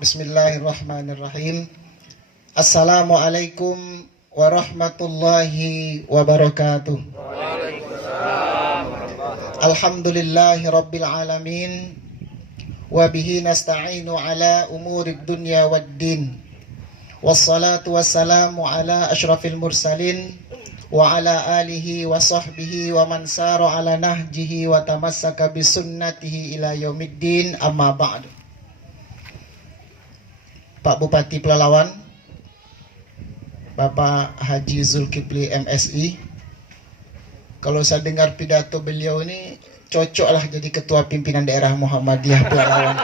Bismillahirrahmanirrahim. Assalamualaikum warahmatullahi wabarakatuh. Alhamdulillahi rabbil alamin. Wabihi nasta'inu ala umurid dunya waddin. Wassalatu wassalamu ala ashrafil mursalin wa ala alihi wa sahbihi wa man sara ala nahjihi wa tamassaka bisunnatihi ila yaumiddin, amma ba'du. Pak Bupati Pelalawan, Bapak Haji Zulkifli MSI, kalau saya dengar pidato beliau ini cocoklah jadi ketua pimpinan daerah Muhammadiyah Pelalawan.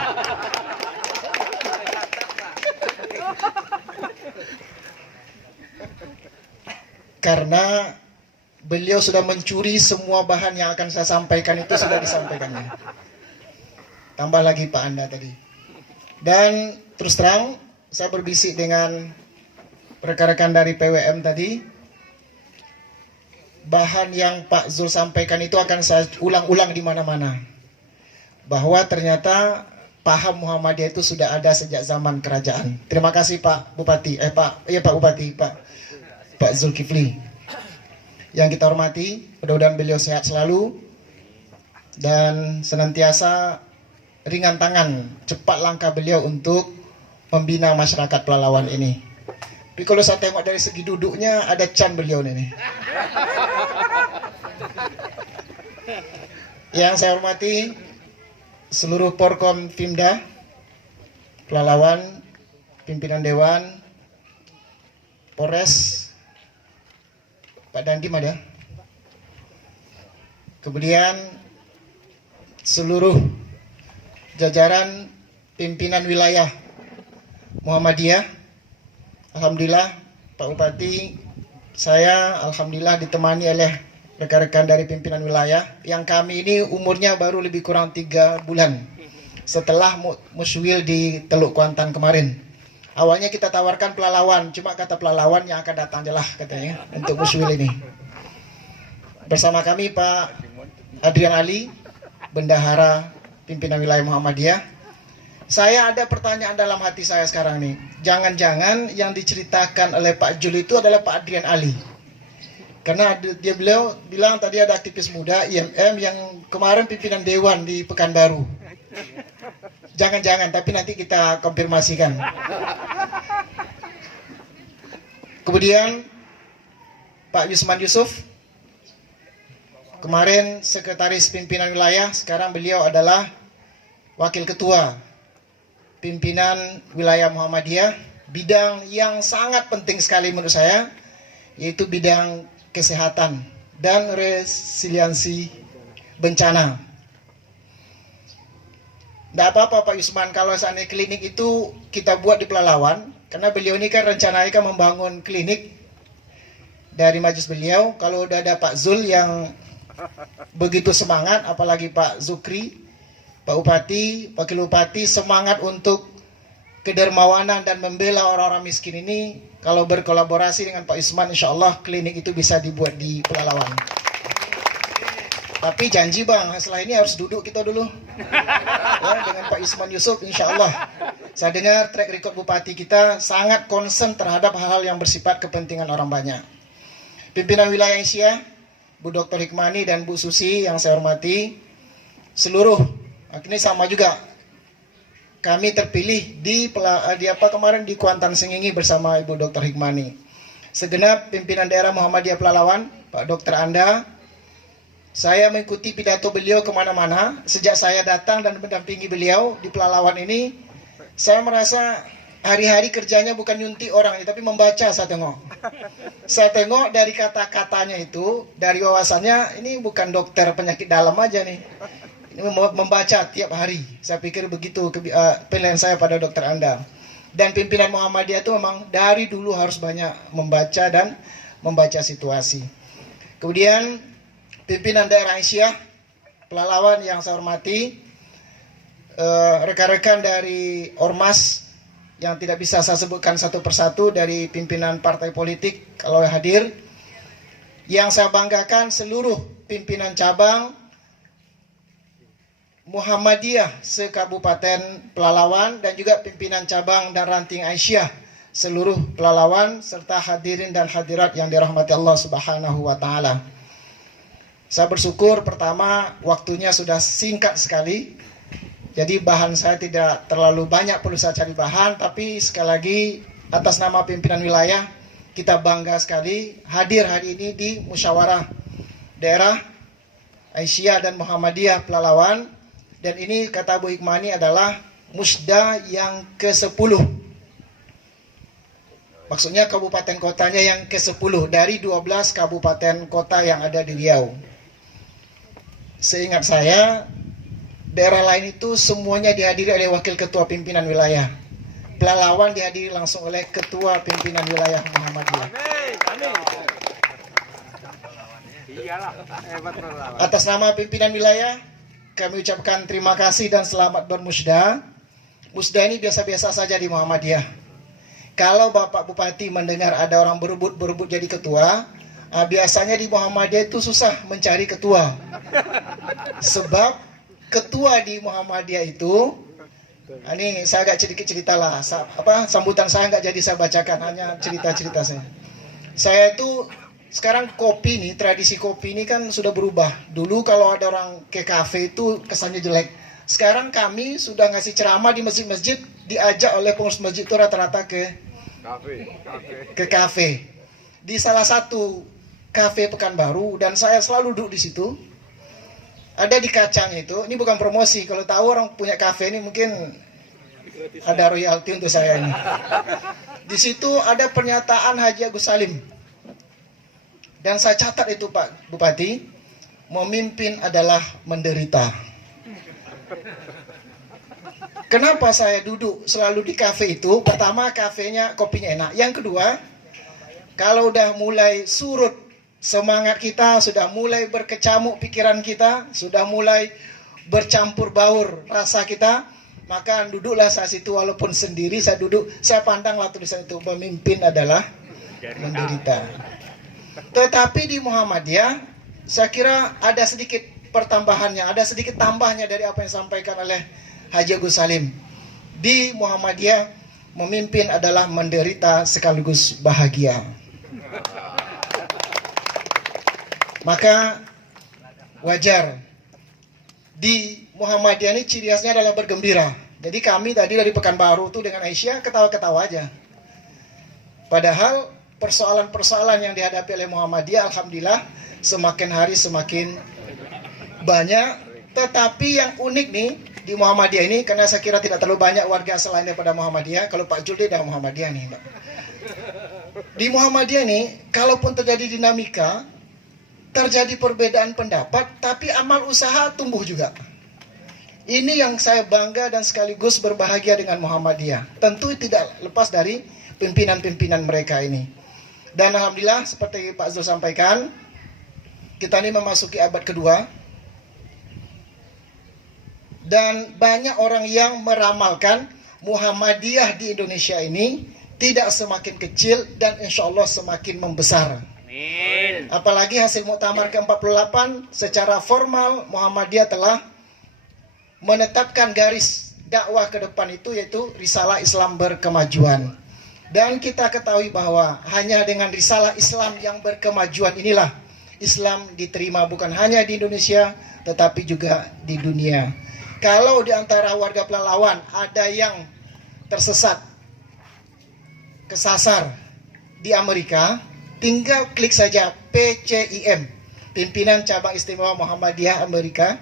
Karena beliau sudah mencuri semua bahan yang akan saya sampaikan, itu sudah disampaikannya. Tambah lagi Pak Anda tadi. Dan terus terang, saya berbisik dengan rekan-rekan dari PWM tadi, bahan yang Pak Zul sampaikan itu akan saya ulang-ulang di mana-mana. Bahwa ternyata paham Muhammadiyah itu sudah ada sejak zaman kerajaan. Terima kasih Pak Bupati, Pak Zulkifli. Yang kita hormati, mudah-mudahan beliau sehat selalu dan senantiasa ringan tangan, cepat langkah beliau untuk membina masyarakat Pelalawan ini. Tapi kalau saya tengok dari segi duduknya, ada can beliau ini. Yang saya hormati seluruh Porkom Pimda Pelalawan, pimpinan Dewan, Polres, Pak Dandim ada. Kemudian seluruh jajaran pimpinan wilayah Muhammadiyah. Alhamdulillah Pak Bupati, saya alhamdulillah ditemani oleh rekan-rekan dari pimpinan wilayah yang kami ini umurnya baru lebih kurang 3 bulan setelah muswil di Teluk Kuantan kemarin. Awalnya kita tawarkan Pelalawan, cuma kata Pelalawan yang akan datang aja lah katanya untuk muswil ini. Bersama kami Pak Adrian Ali, Bendahara pimpinan wilayah Muhammadiyah. Saya ada pertanyaan dalam hati saya sekarang nih. Jangan-jangan yang diceritakan oleh Pak Jul itu adalah Pak Adrian Ali. Karena beliau bilang tadi ada aktivis muda IMM yang kemarin pimpinan Dewan di Pekanbaru. Jangan-jangan, tapi nanti kita konfirmasikan. Kemudian Pak Yusman Yusuf, kemarin sekretaris pimpinan wilayah, sekarang beliau adalah wakil ketua pimpinan wilayah Muhammadiyah. Bidang yang sangat penting sekali menurut saya, yaitu bidang kesehatan dan resiliensi bencana. Tidak apa-apa Pak Yusman kalau seandainya klinik itu kita buat di Pelalawan, karena beliau ini kan rencananya kan membangun klinik dari majelis beliau. Kalau udah ada Pak Zul yang begitu semangat, apalagi Pak Zukri, Pak Bupati, Wakil Bupati semangat untuk kedermawanan dan membela orang-orang miskin ini, kalau berkolaborasi dengan Pak Yusman, insya Allah klinik itu bisa dibuat di Pelalawan. Tapi janji Bang, setelah ini harus duduk kita dulu ya, dengan Pak Yusman Yusuf, insya Allah. Saya dengar track record Bupati kita sangat concern terhadap hal-hal yang bersifat kepentingan orang banyak. Pimpinan wilayah Asia, Bu Dr. Hikmani dan Bu Susi yang saya hormati, seluruh, ini sama juga. Kami terpilih di kemarin di Kuantan Sengingi bersama Ibu Dr. Hikmani. Segenap pimpinan daerah Muhammadiyah Pelalawan, Pak Dr. Anda, saya mengikuti pidato beliau kemana-mana. Sejak saya datang dan mendampingi beliau di Pelalawan ini, saya merasa hari-hari kerjanya bukan nyuntik orang, tapi membaca saya tengok. Saya tengok dari kata-katanya itu, dari wawasannya, ini bukan dokter penyakit dalam aja nih. Ini membaca tiap hari. Saya pikir begitu penilaian saya pada dokter Anda. Dan pimpinan Muhammadiyah itu memang dari dulu harus banyak membaca dan membaca situasi. Kemudian pimpinan daerah Asia Pelalawan yang saya hormati, rekan-rekan dari Ormas yang tidak bisa saya sebutkan satu persatu, dari pimpinan partai politik kalau hadir. Yang saya banggakan seluruh pimpinan cabang Muhammadiyah se-Kabupaten Pelalawan dan juga pimpinan cabang dan ranting Aisyah seluruh Pelalawan serta hadirin dan hadirat yang dirahmati Allah Subhanahu wa taala. Saya bersyukur pertama waktunya sudah singkat sekali. Jadi bahan saya tidak terlalu banyak perlu saya cari bahan, tapi sekali lagi atas nama pimpinan wilayah kita bangga sekali hadir hari ini di musyawarah daerah Aisyah dan Muhammadiyah Pelalawan. Dan ini kata Bu Hikmani adalah musda yang ke-10. Maksudnya kabupaten kotanya yang ke-10 dari 12 kabupaten kota yang ada di Riau. Seingat saya, daerah lain itu semuanya dihadiri oleh wakil ketua pimpinan wilayah. Pelalawan dihadiri langsung oleh ketua pimpinan wilayah Muhammadiyah. Atas nama pimpinan wilayah, kami ucapkan terima kasih dan selamat bermusda. Musda ini biasa-biasa saja di Muhammadiyah. Kalau Bapak Bupati mendengar ada orang berebut jadi ketua, biasanya di Muhammadiyah itu susah mencari ketua. Sebab ketua di Muhammadiyah itu, ini saya agak sedikit cerita lah. Sambutan saya nggak jadi saya bacakan, hanya cerita-cerita saya. Saya itu sekarang kopi nih, tradisi kopi ini kan sudah berubah. Dulu kalau ada orang ke kafe itu kesannya jelek. Sekarang kami sudah ngasih ceramah di masjid-masjid, diajak oleh pengurus masjid itu rata-rata ke kafe. Di salah satu kafe Pekanbaru, dan saya selalu duduk di situ. Ada di kacang itu, ini bukan promosi. Kalau tahu orang punya kafe ini mungkin ada royalti untuk saya ini. Di situ ada pernyataan Haji Agus Salim. Dan saya catat itu Pak Bupati, memimpin adalah menderita. Kenapa saya duduk selalu di kafe itu? Pertama, kafenya kopinya enak. Yang kedua, kalau udah mulai surut semangat kita, sudah mulai berkecamuk pikiran kita, sudah mulai bercampur baur rasa kita, maka duduklah saya situ walaupun sendiri saya duduk, saya pandanglah tulisan itu, memimpin adalah menderita. Tetapi di Muhammadiyah, saya kira ada sedikit pertambahannya, ada sedikit tambahnya dari apa yang disampaikan oleh Haji Agus Salim. Di Muhammadiyah, memimpin adalah menderita sekaligus bahagia. Maka wajar. Di Muhammadiyah ini ciri khasnya adalah bergembira. Jadi kami tadi dari Pekanbaru tuh dengan Aisyah ketawa-ketawa aja. Padahal persoalan-persoalan yang dihadapi oleh Muhammadiyah alhamdulillah semakin hari semakin banyak. Tetapi yang unik nih di Muhammadiyah ini, karena saya kira tidak terlalu banyak warga selain daripada Muhammadiyah. Kalau Pak Juldi dah Muhammadiyah nih Mbak. Di Muhammadiyah ini, kalaupun terjadi dinamika, terjadi perbedaan pendapat, tapi amal usaha tumbuh juga. Ini yang saya bangga dan sekaligus berbahagia dengan Muhammadiyah. Tentu tidak lepas dari pimpinan-pimpinan mereka ini. Dan alhamdulillah seperti Pak Zul sampaikan, kita ini memasuki abad kedua. Dan banyak orang yang meramalkan Muhammadiyah di Indonesia ini tidak semakin kecil dan insya Allah semakin membesar. Amin. Apalagi hasil Muktamar ke-48 secara formal Muhammadiyah telah menetapkan garis dakwah ke depan itu, yaitu risalah Islam berkemajuan. Dan kita ketahui bahwa hanya dengan risalah Islam yang berkemajuan inilah Islam diterima bukan hanya di Indonesia tetapi juga di dunia. Kalau di antara warga Pelalawan ada yang tersesat, kesasar di Amerika, tinggal klik saja PCIM, Pimpinan Cabang Istimewa Muhammadiyah Amerika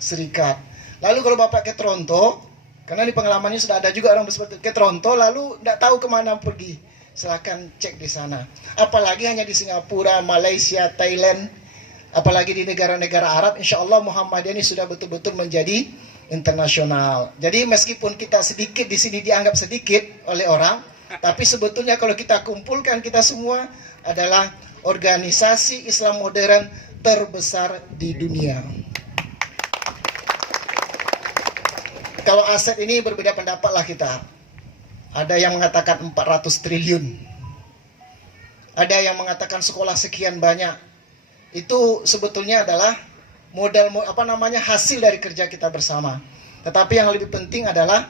Serikat. Lalu kalau Bapak ke Toronto, karena di pengalamannya sudah ada juga orang seperti ke Toronto, lalu tidak tahu kemana pergi, silakan cek di sana. Apalagi hanya di Singapura, Malaysia, Thailand, apalagi di negara-negara Arab, insya Allah Muhammadiyah ini sudah betul-betul menjadi internasional. Jadi meskipun kita sedikit di sini dianggap sedikit oleh orang, tapi sebetulnya kalau kita kumpulkan kita semua adalah organisasi Islam modern terbesar di dunia. Kalau aset ini berbeda pendapat lah kita. Ada yang mengatakan 400 triliun. Ada yang mengatakan sekolah sekian banyak. Itu sebetulnya adalah hasil dari kerja kita bersama. Tetapi yang lebih penting adalah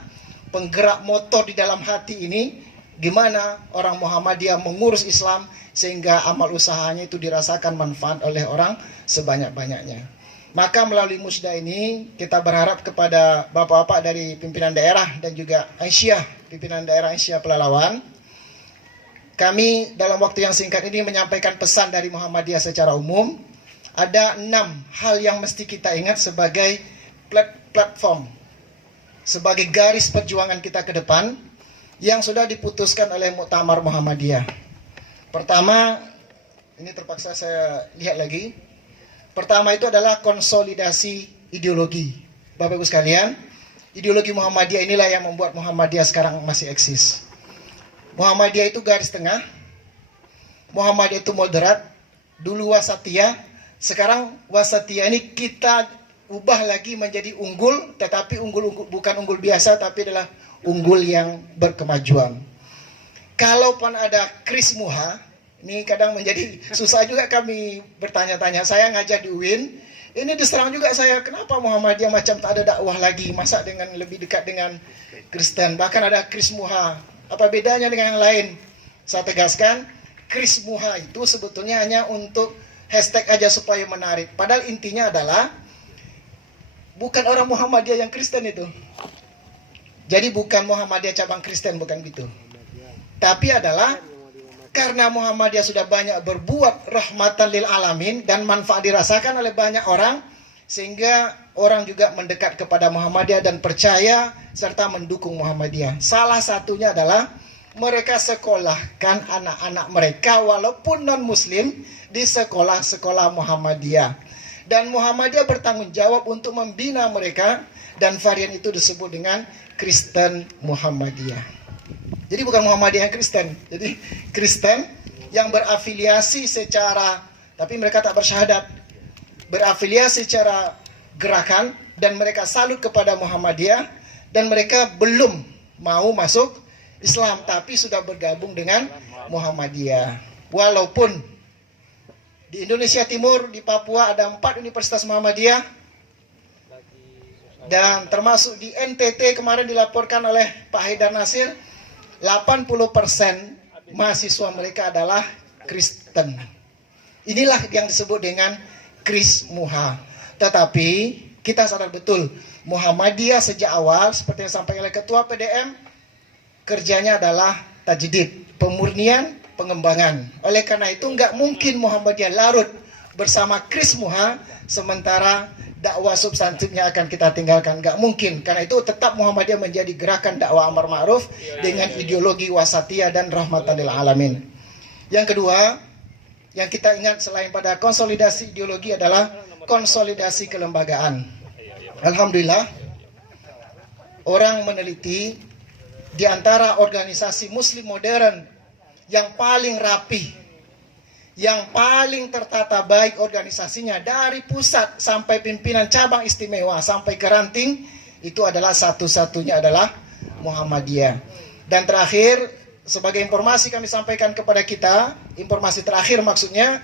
penggerak motor di dalam hati ini, gimana orang Muhammadiyah mengurus Islam sehingga amal usahanya itu dirasakan manfaat oleh orang sebanyak-banyaknya. Maka melalui musda ini kita berharap kepada bapak-bapak dari pimpinan daerah dan juga Aisyah, pimpinan daerah Aisyah Pelalawan, kami dalam waktu yang singkat ini menyampaikan pesan dari Muhammadiyah secara umum. Ada 6 hal yang mesti kita ingat sebagai platform, sebagai garis perjuangan kita ke depan yang sudah diputuskan oleh Muktamar Muhammadiyah. Pertama, ini terpaksa saya lihat lagi. Pertama itu adalah konsolidasi ideologi. Bapak Ibu sekalian, ideologi Muhammadiyah inilah yang membuat Muhammadiyah sekarang masih eksis. Muhammadiyah itu garis tengah, Muhammadiyah itu moderat, dulu wasatiyah, sekarang wasatiyah ini kita ubah lagi menjadi unggul, tetapi bukan unggul biasa, tapi adalah unggul yang berkemajuan. Kalaupun ada Kris Muha, ini kadang menjadi susah juga kami bertanya-tanya. Saya ngajar di UIN, ini diserang juga saya, kenapa Muhammadiyah macam tak ada dakwah lagi, masa dengan lebih dekat dengan Kristen, bahkan ada Kris Muha. Apa bedanya dengan yang lain? Saya tegaskan, Kris Muha itu sebetulnya hanya untuk hashtag aja supaya menarik. Padahal intinya adalah bukan orang Muhammadiyah yang Kristen itu. Jadi bukan Muhammadiyah cabang Kristen, bukan gitu. Tapi adalah karena Muhammadiyah sudah banyak berbuat rahmatan lil alamin dan manfaat dirasakan oleh banyak orang, sehingga orang juga mendekat kepada Muhammadiyah dan percaya serta mendukung Muhammadiyah. Salah satunya adalah mereka sekolahkan anak-anak mereka walaupun non-muslim di sekolah-sekolah Muhammadiyah. Dan Muhammadiyah bertanggung jawab untuk membina mereka, dan varian itu disebut dengan Kristen Muhammadiyah. Jadi bukan Muhammadiyah yang Kristen, jadi Kristen yang berafiliasi secara, tapi mereka tak bersyahadat, berafiliasi secara gerakan, dan mereka salut kepada Muhammadiyah, dan mereka belum mau masuk Islam, tapi sudah bergabung dengan Muhammadiyah. Walaupun di Indonesia Timur, di Papua ada 4 universitas Muhammadiyah, dan termasuk di NTT kemarin dilaporkan oleh Pak Haidar Nasir, 80% mahasiswa mereka adalah Kristen. Inilah yang disebut dengan Kris Muha. Tetapi kita sadar betul, Muhammadiyah sejak awal seperti yang disampaikan oleh Ketua PDM, kerjanya adalah tajdid, pemurnian, pengembangan. Oleh karena itu nggak mungkin Muhammadiyah larut bersama Kris Muha sementara dakwah substantifnya akan kita tinggalkan. Nggak mungkin. Karena itu tetap Muhammadiyah menjadi gerakan dakwah amar ma'ruf dengan ideologi wasatiyah dan rahmatan lil alamin. Yang kedua, yang kita ingat selain pada konsolidasi ideologi adalah konsolidasi kelembagaan. Alhamdulillah, orang meneliti di antara organisasi muslim modern yang paling rapi, yang paling tertata baik organisasinya dari pusat sampai pimpinan cabang istimewa sampai ke ranting, itu adalah satu-satunya adalah Muhammadiyah. Dan terakhir, sebagai informasi kami sampaikan kepada kita, informasi terakhir maksudnya,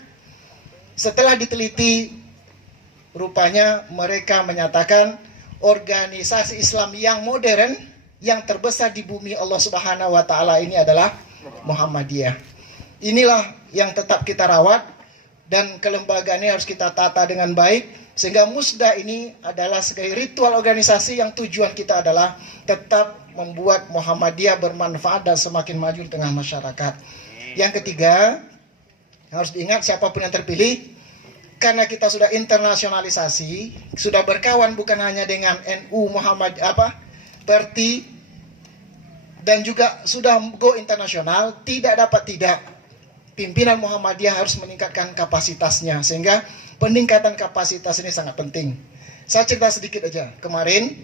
setelah diteliti, rupanya mereka menyatakan organisasi Islam yang modern, yang terbesar di bumi Allah Subhanahu wa Ta'ala ini adalah Muhammadiyah. Inilah yang tetap kita rawat, dan kelembagaan ini harus kita tata dengan baik, sehingga musda ini adalah sebagai ritual organisasi yang tujuan kita adalah tetap membuat Muhammadiyah bermanfaat dan semakin maju di tengah masyarakat. Yang ketiga, harus diingat siapapun yang terpilih, karena kita sudah internasionalisasi, sudah berkawan bukan hanya dengan NU Muhammad Perti, dan juga sudah go internasional, tidak dapat tidak, pimpinan Muhammadiyah harus meningkatkan kapasitasnya, sehingga peningkatan kapasitas ini sangat penting. Saya cerita sedikit aja. Kemarin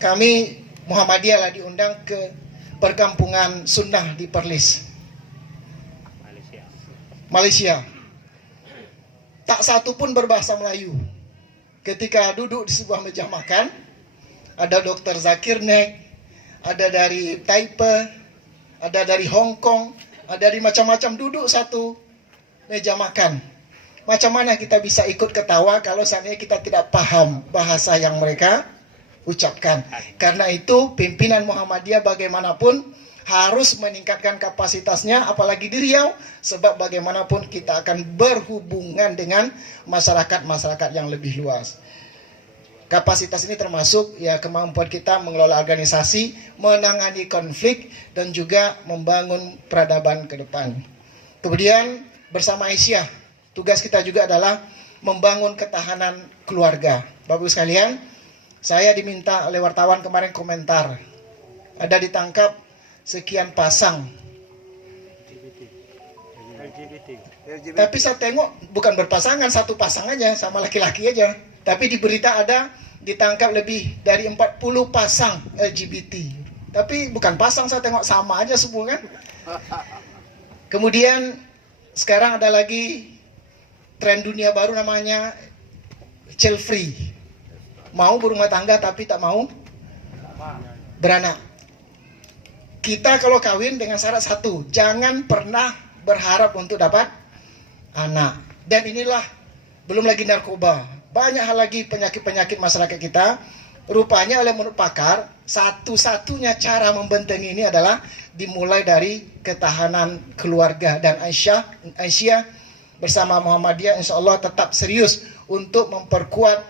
kami Muhammadiyah lah diundang ke perkampungan sunnah di Perlis, Malaysia. Tak satu pun berbahasa Melayu. Ketika duduk di sebuah meja makan, ada Dr. Zakir Nek, ada dari Taipei, ada dari Hong Kong, ada dari macam-macam, duduk satu meja makan. Macam mana kita bisa ikut ketawa kalau seandainya kita tidak paham bahasa yang mereka ucapkan. Karena itu pimpinan Muhammadiyah bagaimanapun harus meningkatkan kapasitasnya, apalagi di Riau, sebab bagaimanapun kita akan berhubungan dengan masyarakat-masyarakat yang lebih luas. Kapasitas ini termasuk ya kemampuan kita mengelola organisasi, menangani konflik, dan juga membangun peradaban ke depan. Kemudian bersama Aisyah, tugas kita juga adalah membangun ketahanan keluarga. Bapak-Ibu sekalian, saya diminta oleh wartawan kemarin komentar, ada ditangkap sekian pasang. LGBT. Tapi saya tengok bukan berpasangan, satu pasang aja sama laki-laki aja. Tapi di berita ada ditangkap lebih dari 40 pasang LGBT. Tapi bukan pasang, saya tengok sama aja semua kan. Kemudian sekarang ada lagi tren dunia baru namanya child free. Mau berumah tangga tapi tak mau beranak. Kita kalau kawin dengan syarat satu, jangan pernah berharap untuk dapat anak. Dan inilah, belum lagi narkoba, banyak hal lagi penyakit-penyakit masyarakat kita. Rupanya oleh menurut pakar, satu-satunya cara membentengi ini adalah dimulai dari ketahanan keluarga. Dan Aisyah bersama Muhammadiyah insya Allah tetap serius untuk memperkuat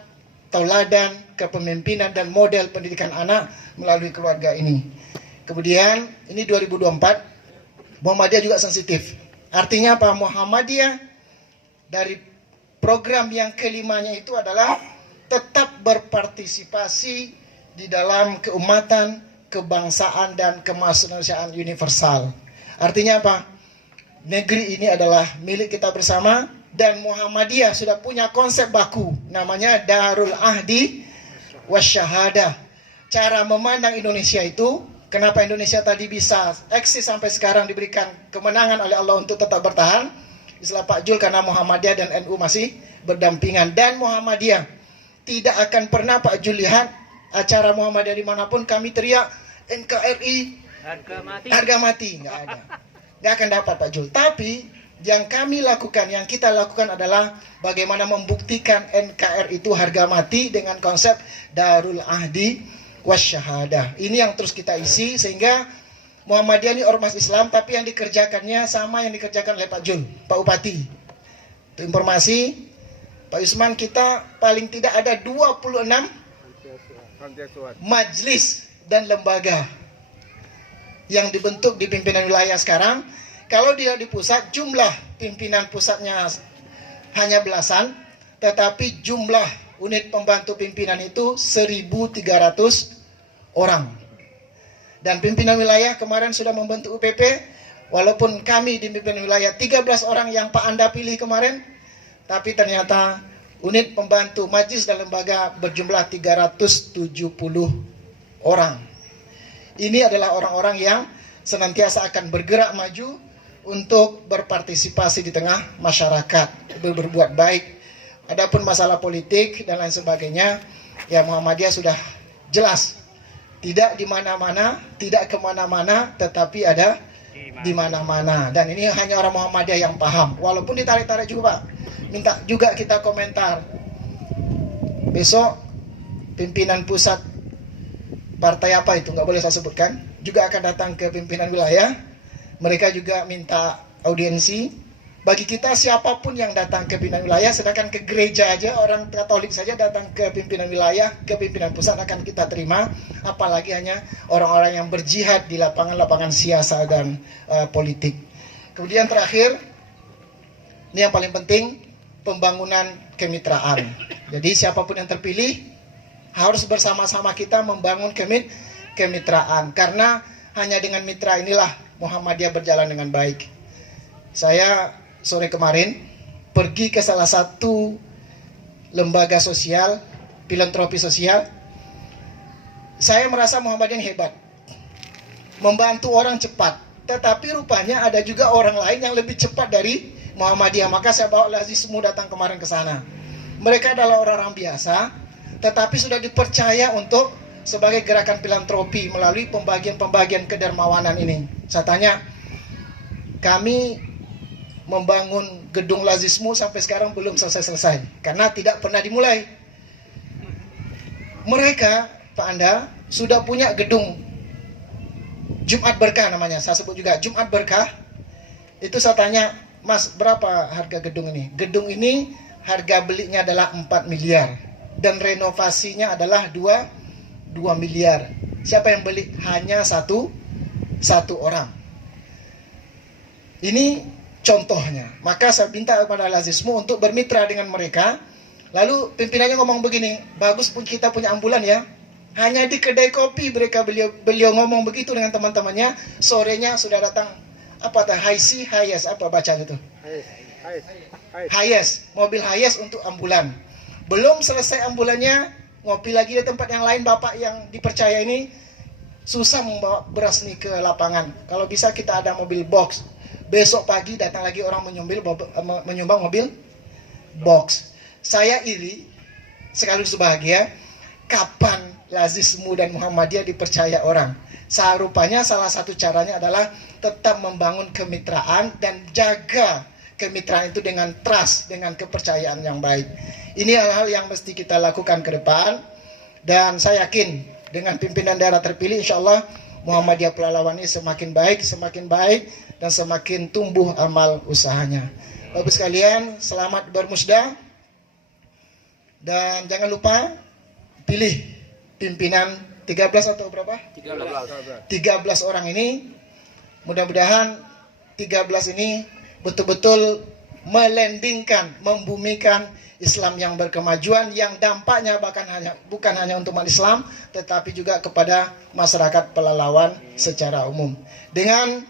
tauladan, kepemimpinan, dan model pendidikan anak melalui keluarga ini. Kemudian ini 2024, Muhammadiyah juga sensitif. Artinya apa? Muhammadiyah dari program yang kelimanya itu adalah tetap berpartisipasi di dalam keumatan, kebangsaan, dan kemanusiaan universal. Artinya apa? Negeri ini adalah milik kita bersama, dan Muhammadiyah sudah punya konsep baku namanya Darul Ahdi Wasyahadah. Cara memandang Indonesia itu, kenapa Indonesia tadi bisa eksis sampai sekarang, diberikan kemenangan oleh Allah untuk tetap bertahan, istilah Pak Jul, karena Muhammadiyah dan NU masih berdampingan. Dan Muhammadiyah tidak akan pernah Pak Jul lihat acara Muhammadiyah dimanapun kami teriak NKRI harga mati, nggak ada, nggak akan dapat Pak Jul. Tapi yang kami lakukan, yang kita lakukan adalah bagaimana membuktikan NKRI itu harga mati dengan konsep Darul Ahdi Wasyahadah. Ini yang terus kita isi, sehingga Muhammadiyah ini ormas Islam, tapi yang dikerjakannya sama yang dikerjakan oleh Pak Jul, Pak Bupati. Untuk informasi, Pak Yusman, kita paling tidak ada 26 majelis dan lembaga yang dibentuk di pimpinan wilayah sekarang. Kalau dia di pusat, jumlah pimpinan pusatnya hanya belasan, tetapi jumlah unit pembantu pimpinan itu 1.300 orang. Dan pimpinan wilayah kemarin sudah membentuk UPP, walaupun kami di pimpinan wilayah 13 orang yang Pak Anda pilih kemarin, tapi ternyata unit pembantu majelis dan lembaga berjumlah 370 orang. Ini adalah orang-orang yang senantiasa akan bergerak maju untuk berpartisipasi di tengah masyarakat, berbuat baik. Adapun masalah politik dan lain sebagainya, ya Muhammadiyah sudah jelas. Tidak di mana-mana, tidak kemana-mana, tetapi ada di mana-mana. Dan ini hanya orang Muhammadiyah yang paham. Walaupun ditarik-tarik juga Pak, minta juga kita komentar. Besok pimpinan pusat partai apa itu, nggak boleh saya sebutkan, juga akan datang ke pimpinan wilayah. Mereka juga minta audiensi. Bagi kita siapapun yang datang ke pimpinan wilayah, sedangkan ke gereja aja, orang Katolik saja datang ke pimpinan wilayah, ke pimpinan pusat akan kita terima. Apalagi hanya orang-orang yang berjihad di lapangan-lapangan siasa dan politik. Kemudian terakhir, ini yang paling penting, pembangunan kemitraan. Jadi siapapun yang terpilih harus bersama-sama kita membangun kemitraan. Karena hanya dengan mitra inilah Muhammadiyah berjalan dengan baik. Saya sore kemarin pergi ke salah satu lembaga sosial, filantropi sosial. Saya merasa Muhammadiyah hebat, membantu orang cepat. Tetapi rupanya ada juga orang lain yang lebih cepat dari Muhammadiyah. Maka saya bawa Aziz semua datang kemarin ke sana. Mereka adalah orang-orang biasa, tetapi sudah dipercaya untuk sebagai gerakan filantropi melalui pembagian-pembagian kedermawanan ini. Saya tanya, kami membangun gedung Lazismu sampai sekarang belum selesai-selesai karena tidak pernah dimulai. Mereka, Pak Anda, sudah punya gedung Jumat Berkah namanya, saya sebut juga Jumat Berkah. Itu saya tanya, Mas, berapa harga gedung ini? Gedung ini harga belinya adalah 4 miliar dan renovasinya adalah 2 miliar. Siapa yang beli? Hanya satu orang. Ini contohnya. Maka saya minta kepada Lazismu untuk bermitra dengan mereka. Lalu pimpinannya ngomong begini, bagus pun kita punya ambulan ya. Hanya di kedai kopi beliau ngomong begitu dengan teman-temannya. Sorenya sudah datang Hiace, apa bacanya itu? Hiace, mobil Hiace untuk ambulan. Belum selesai ambulannya, ngopi lagi di tempat yang lain. Bapak yang dipercaya ini susah membawa beras nih ke lapangan. Kalau bisa kita ada mobil box. Besok pagi datang lagi orang menyumbang mobil box. Saya iri, sekaligus bahagia. Kapan Lazismu dan Muhammadiyah dipercaya orang? Rupanya salah satu caranya adalah tetap membangun kemitraan dan jaga kemitraan itu dengan trust, dengan kepercayaan yang baik. Ini hal-hal yang mesti kita lakukan ke depan. Dan saya yakin dengan pimpinan daerah terpilih, insya Allah Muhammadiyah Pelalawan ini semakin baik, dan semakin tumbuh amal usahanya. Bapak sekalian, selamat bermusda. Dan jangan lupa pilih pimpinan 13 atau berapa? 13 orang ini. Mudah-mudahan 13 ini betul-betul melandingkan, membumikan Islam yang berkemajuan, yang dampaknya bukan hanya untuk umat Islam, tetapi juga kepada masyarakat Pelalawan secara umum. Dengan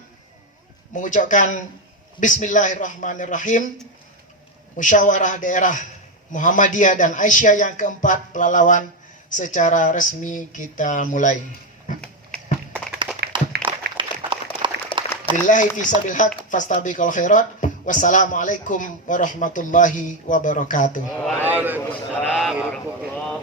mengucapkan Bismillahirrahmanirrahim, Musyawarah Daerah Muhammadiyah dan Aisyah yang keempat Pelalawan secara resmi kita mulai. Billahi fisabil haq fastabiqul khairat. Wassalamualaikum warahmatullahi wabarakatuh. Waalaikumsalam warahmatullahi wabarakatuh.